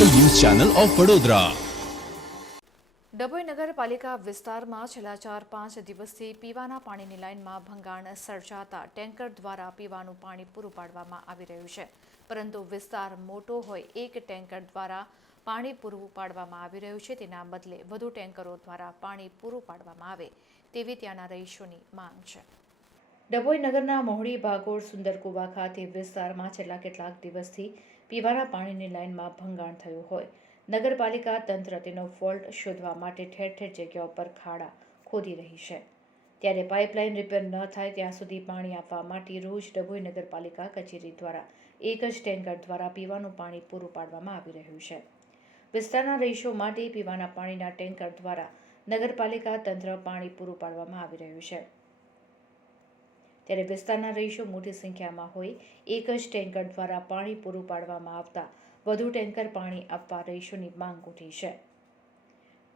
Channel of Vadodara. Dabhoi નગરપાલિકા વિસ્તારમાં છેલ્લા ચાર પાંચ દિવસથી પીવાના પાણીની લાઇનમાં ભંગાણ સર્જાતા ટેન્કર દ્વારા પીવાનું પાણી પૂરું પાડવામાં આવી રહ્યું છે. પરંતુ વિસ્તાર મોટો હોય એક ટેન્કર દ્વારા પાણી પૂરું પાડવામાં આવી રહ્યું છે. તેના બદલે વધુ ટેન્કરો દ્વારા પાણી પૂરું પાડવામાં આવે તેવી ત્યાંના રહીશોની માંગ છે. ડભોઈ નગરના મોહડી ભાગોળ સુંદરકુવા ખાતે વિસ્તારમાં છેલ્લા કેટલાક દિવસથી પીવાના પાણીની લાઇનમાં ભંગાણ થયું હોય. નગરપાલિકા તંત્ર તેનો ફોલ્ટ શોધવા માટે ઠેર ઠેર જગ્યાઓ પર ખાડા ખોદી રહી છે. ત્યારે પાઇપલાઇન રિપેર ન થાય ત્યાં સુધી પાણી આપવા માટે રોજ ડભોઈ નગરપાલિકા કચેરી દ્વારા એક જ ટેન્કર દ્વારા પીવાનું પાણી પૂરું પાડવામાં આવી રહ્યું છે. વિસ્તારના રહીશો માટે પીવાના પાણીના ટેન્કર દ્વારા નગરપાલિકા તંત્ર પાણી પૂરું પાડવામાં આવી રહ્યું છે. ત્યારે વિસ્તારના રહીશો મોટી સંખ્યામાં હોય, એક જ ટેન્કર દ્વારા પાણી પૂરું પાડવામાં આવતા, વધુ ટેન્કર પાણી આપવા રહીશોની માંગ ઉઠી છે.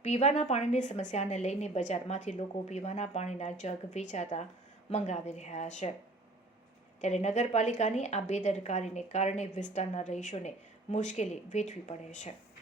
પીવાના પાણીની સમસ્યાને લઈને બજારમાંથી લોકો પીવાના પાણીના જગ વેચાતા મંગાવી રહ્યા છે. ત્યારે નગરપાલિકાની આ બેદરકારીને કારણે વિસ્તારના રહીશોને મુશ્કેલી વેઠવી પડે છે.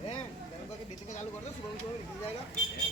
हैं बैंकों के बीच में चालू कर दो सुबह सुबह निकल जाएगा